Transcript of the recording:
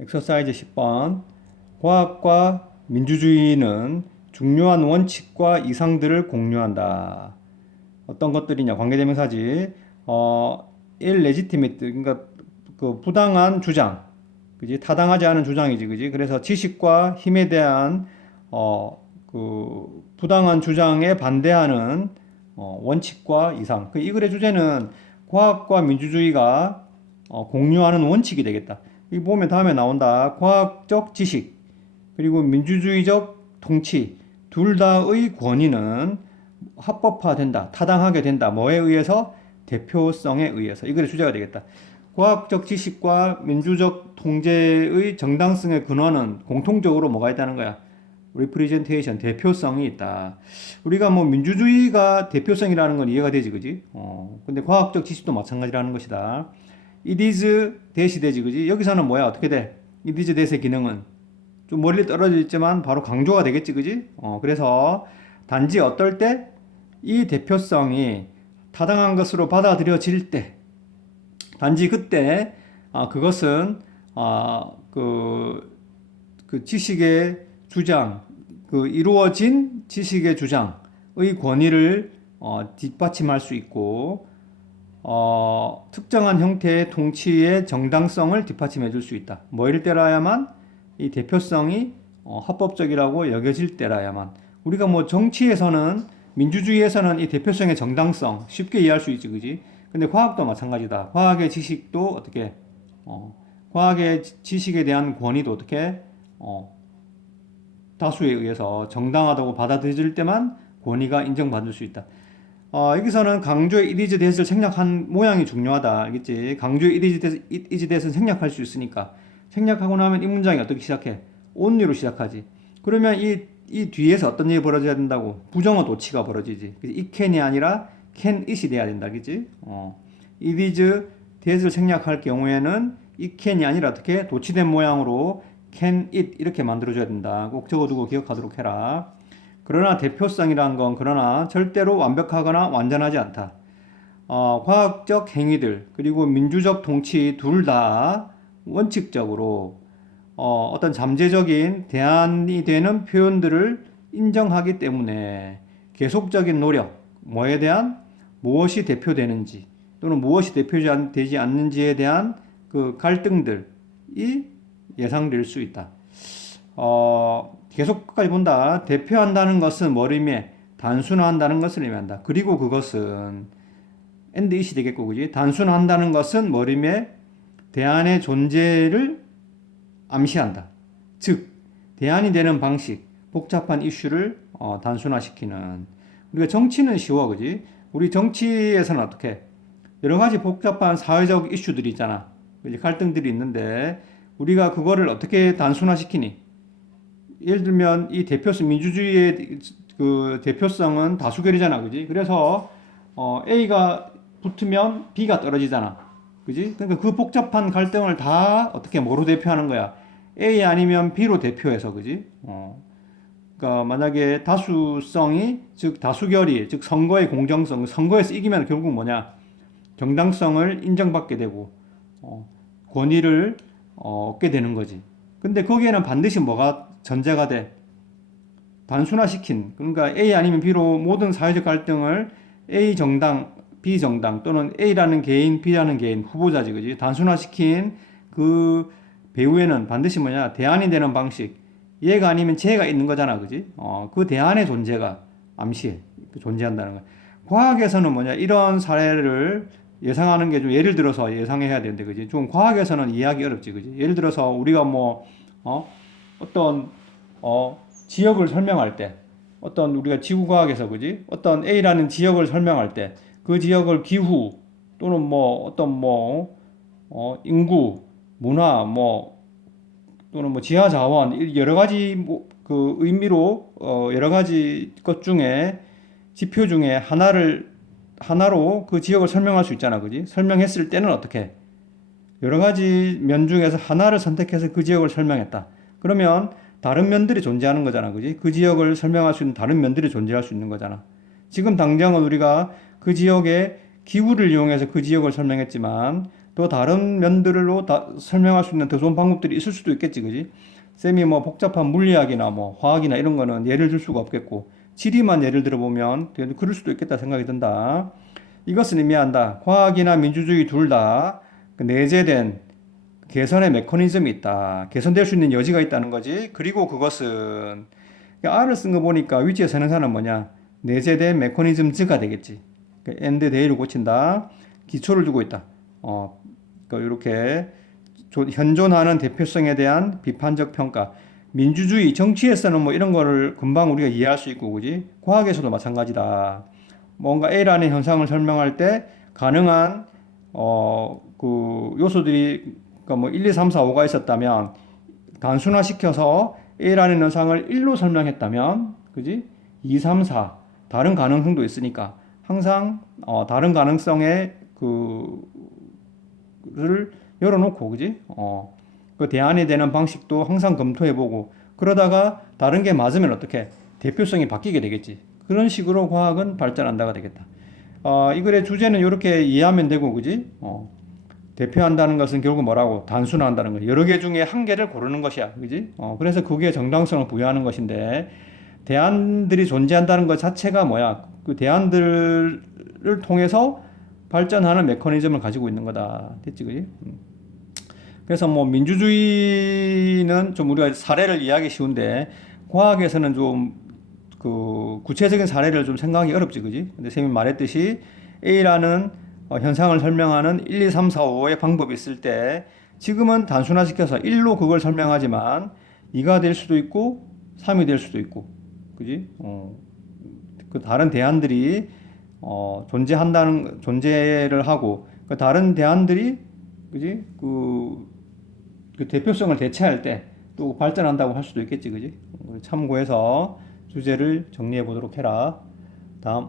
엑서사이즈 10번. 과학과 민주주의는 중요한 원칙과 이상들을 공유한다. 어떤 것들이냐? 관계대명사지. illegitimate, 그러니까 그 부당한 주장, 그지? 타당하지 않은 주장이지, 그지? 그래서 지식과 힘에 대한 그 부당한 주장에 반대하는 원칙과 이상. 이 글의 주제는 과학과 민주주의가 공유하는 원칙이 되겠다. 이 보면 다음에 나온다. 과학적 지식 그리고 민주주의적 통치 둘 다의 권위는 합법화된다. 타당하게 된다. 뭐에 의해서? 대표성에 의해서. 이 글의 주제가 되겠다. 과학적 지식과 민주적 통제의 정당성의 근원은 공통적으로 뭐가 있다는 거야? representation, 대표성이 있다. 우리가 뭐 민주주의가 대표성이라는 건 이해가 되지, 그지? 근데 과학적 지식도 마찬가지라는 것이다. it is 대시 되지, 그지? 여기서는 뭐야? 어떻게 돼? it is that의 기능은 좀 멀리 떨어져 있지만 바로 강조가 되겠지, 그지? 그래서 단지 어떨 때 이 대표성이 타당한 것으로 받아들여질 때, 단지 그때 그것은 그 지식의 주장, 그 이루어진 지식의 주장의 권위를 뒷받침할 수 있고 특정한 형태의 통치의 정당성을 뒷받침해 줄 수 있다. 뭐일 때라야만 이 대표성이 합법적이라고 여겨질 때라야만. 우리가 뭐 정치에서는 민주주의에서는 이 대표성의 정당성 쉽게 이해할 수 있지, 그지? 근데 과학도 마찬가지다. 과학의 지식도 어떻게 과학의 지식에 대한 권위도 어떻게 다수에 의해서 정당하다고 받아들여질 때만 권위가 인정받을 수 있다. 여기서는 강조의 it is that을 생략한 모양이 중요하다. 알겠지? 강조의 it is that은 생략할 수 있으니까. 생략하고 나면 이 문장이 어떻게 시작해? only로 시작하지. 그러면 이 뒤에서 어떤 일이 벌어져야 된다고? 부정어 도치가 벌어지지. it can이 아니라 can it이 돼야 된다. 그치? it is that을 생략할 경우에는 it can이 아니라 어떻게? 도치된 모양으로 can it 이렇게 만들어줘야 된다. 꼭 적어두고 기억하도록 해라. 그러나 대표성이란 건 그러나 절대로 완벽하거나 완전하지 않다. 과학적 행위들 그리고 민주적 통치 둘 다 원칙적으로 어떤 잠재적인 대안이 되는 표현들을 인정하기 때문에 계속적인 노력, 뭐에 대한 무엇이 대표되는지 또는 무엇이 대표되지 않는지에 대한 그 갈등들이 예상될 수 있다. 계속 끝까지 본다. 대표한다는 것은 뭘 의미해? 단순화한다는 것을 의미한다. 그리고 그것은 and it이 되겠고, 그지? 단순화한다는 것은 뭘 의미해? 대안의 존재를 암시한다. 즉, 대안이 되는 방식, 복잡한 이슈를 단순화시키는. 우리가 정치는 쉬워, 그지? 우리 정치에서는 어떻게? 여러 가지 복잡한 사회적 이슈들이 있잖아. 갈등들이 있는데 우리가 그거를 어떻게 단순화시키니? 예를 들면 이 대표성, 민주주의의 그 대표성은 다수결이잖아, 그지? 그래서 A가 붙으면 B가 떨어지잖아, 그지? 그러니까 그 복잡한 갈등을 다 어떻게 뭐로 대표하는 거야? A 아니면 B로 대표해서, 그지? 그러니까 만약에 다수성이 즉 다수결이 즉 선거의 공정성, 선거에서 이기면 결국 뭐냐? 정당성을 인정받게 되고 권위를 얻게 되는 거지. 근데 거기에는 반드시 뭐가 전제가 돼? 단순화시킨, 그러니까 A 아니면 B로 모든 사회적 갈등을 A 정당, B 정당 또는 A라는 개인, B라는 개인, 후보자지, 그지? 단순화시킨 그 배후에는 반드시 뭐냐? 대안이 되는 방식, 얘가 아니면 쟤가 있는 거잖아, 그지? 그 대안의 존재가 암시해, 존재한다는 거야. 과학에서는 뭐냐? 이런 사례를 예상하는 게 좀 예를 들어서 예상해야 되는데, 그지? 좀 과학에서는 이해하기 어렵지, 그지? 예를 들어서 우리가 뭐 어떤 지역을 설명할 때, 어떤 우리가 지구과학에서, 그지? 어떤 A라는 지역을 설명할 때 그 지역을 기후 또는 뭐 어떤 뭐 인구, 문화 뭐 또는 뭐 지하 자원 여러 가지 그 의미로 여러 가지 것 중에 지표 중에 하나로 그 지역을 설명할 수 있잖아, 그지? 설명했을 때는 어떻게? 여러 가지 면 중에서 하나를 선택해서 그 지역을 설명했다. 그러면 다른 면들이 존재하는 거잖아, 그지? 그 지역을 설명할 수 있는 다른 면들이 존재할 수 있는 거잖아. 지금 당장은 우리가 그 지역의 기후를 이용해서 그 지역을 설명했지만 또 다른 면들로 설명할 수 있는 더 좋은 방법들이 있을 수도 있겠지, 그지? 쌤이 뭐 복잡한 물리학이나 뭐 화학이나 이런 거는 예를 들 수가 없겠고, 지리만 예를 들어보면 그럴 수도 있겠다 생각이 든다. 이것은 의미한다. 과학이나 민주주의 둘 다 내재된 개선의 메커니즘이 있다. 개선될 수 있는 여지가 있다는 거지. 그리고 그것은 R을 쓴 거 보니까 위치에 서는 사람은 뭐냐? 내재된 메커니즘즈가 되겠지. and they를 고친다. 기초를 두고 있다. 이렇게 현존하는 대표성에 대한 비판적 평가. 민주주의, 정치에서는 뭐 이런 거를 금방 우리가 이해할 수 있고, 그지? 과학에서도 마찬가지다. 뭔가 A라는 현상을 설명할 때 가능한 그 요소들이 그러니까 뭐 1, 2, 3, 4, 5가 있었다면 단순화시켜서 A라는 현상을 1로 설명했다면 그지? 2, 3, 4 다른 가능성도 있으니까 항상 다른 가능성의 그를 열어놓고 그지? 그 대안이 되는 방식도 항상 검토해보고 그러다가 다른 게 맞으면 어떻게 대표성이 바뀌게 되겠지. 그런 식으로 과학은 발전한다가 되겠다. 이 글의 주제는 이렇게 이해하면 되고 그지? 대표한다는 것은 결국 뭐라고? 단순화한다는 거. 여러 개 중에 한 개를 고르는 것이야. 그지? 그래서 그게 정당성을 부여하는 것인데 대안들이 존재한다는 것 자체가 뭐야? 그 대안들을 통해서 발전하는 메커니즘을 가지고 있는 거다. 됐지, 그지? 그래서 뭐 민주주의는 좀 우리가 사례를 이해하기 쉬운데 과학에서는 좀 그 구체적인 사례를 좀 생각하기 어렵지, 그지? 근데 쌤이 말했듯이 A라는 현상을 설명하는 1, 2, 3, 4, 5의 방법이 있을 때 지금은 단순화시켜서 1로 그걸 설명하지만 2가 될 수도 있고 3이 될 수도 있고, 그지? 그 다른 대안들이 존재를 하고 그 다른 대안들이 그지? 그 대표성을 대체할 때 또 발전한다고 할 수도 있겠지, 그지? 참고해서 주제를 정리해 보도록 해라. 다음.